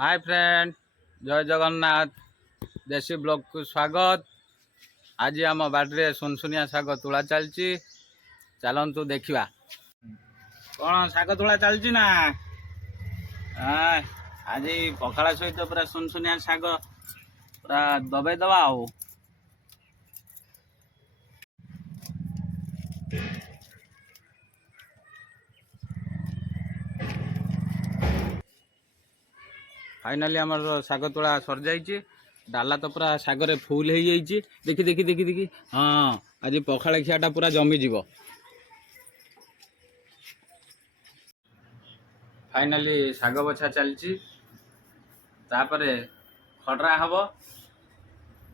Hi friend, जय जगन्नाथ। देसी blog को स्वागत। आज आम बाड़े सुनसुनिया शाग तोला चलची। चलतु देखा कौन शाग तोला चलची ना। आज पखाड़ सहित पूरा सुनसुनिया शाग पूरा दबे दबा आओ। फाइनाली आमर शाग तोला सर जाइए। डाला तो पूरा शागर फुल हो जाइए। देखी देखी देखी देखी हाँ, आज पखाड़ खियाटा पूरा जमीज। फाइनाली शाग बछा चलची। तापर खडरा हम।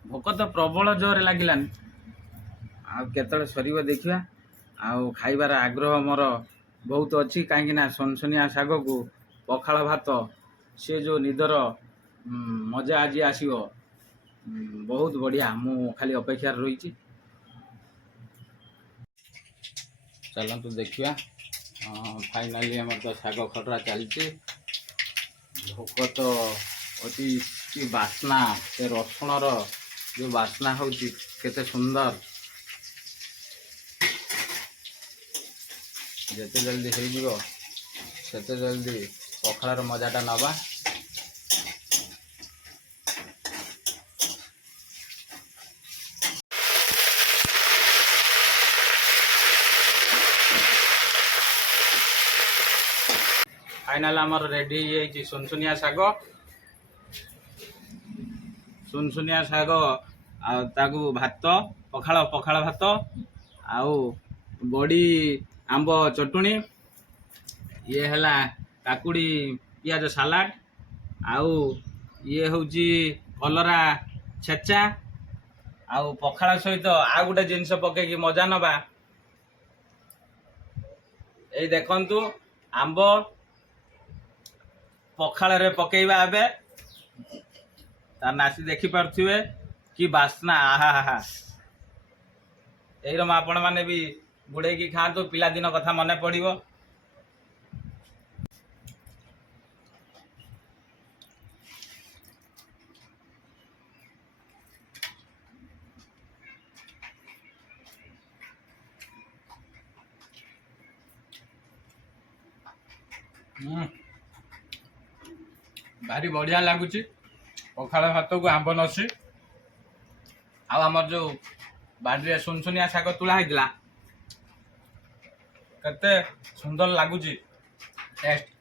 भोक तो प्रबल जोर लगिलान। आते सर देखा। खाइबार आग्रह मोर बहुत अच्छी कहीं सुनसुनिया शाग को पखाड़ भात सी जो निदर मजा आज आसो बहुत बढ़िया। मु खाली अपेक्षार रही। चलतु देखा। फाइनाली आम तो शाग खटरा चलती। भोक तो अति कि बास्ना से रसुणर जो बास्ना होती केते सुंदर। जिते जल्दी हो सेते जल्दी पखाड़ार मजाटा नवा। फाइनाल आमर रेडी हो सुनसुनिया शाग। सुनसुनिया शाग ताकू भात पखाड़ पखाड़ भात आउ बड़ी आंब चटुणी ये है काकुड़ी पियाज सालाड आउ ये हूँ कलरा छेचा आउ पखाड़ सहित आ गोटे जिनस पकईकि मजा नवा। ये देखंतु आंब पखाड़ रे पकेइबा एबे तार नासी देखि पारथिबे कि बास्ना। आहा हा एरम आपण माने भी बुड़े की खातु। पिला दिन कथा मने पड़िबो। भारी बढ़िया लगुच पखाड़ भात को आंब नसी आमर जो बाड़े सुनसुनिया शाग तुला होता केते सुंदर लगुच टेस्ट।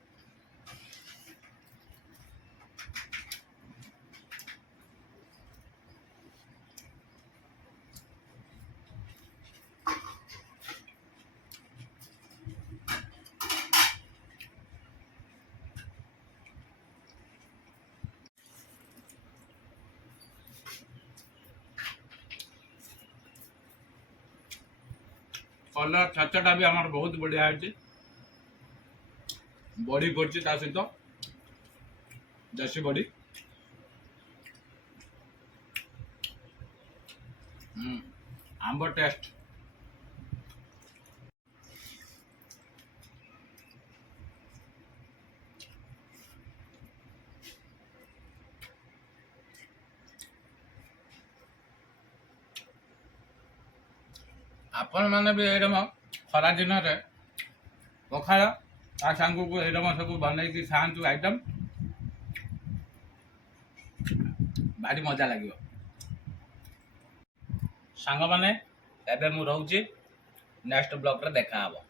कलर छाचाटा भी आमर बहुत बढ़िया है। बड़ी पड़ी सहित देसी बड़ी। आंब टेस्ट। आपण मैंने भी एरम खरा दिन में पखाड़ ता सांग को एरम सब बनई खातु आइटम भारी मजा लगे। सांग माने एबे मु रहूची नेक्स्ट ब्लॉग रे देखा हबो।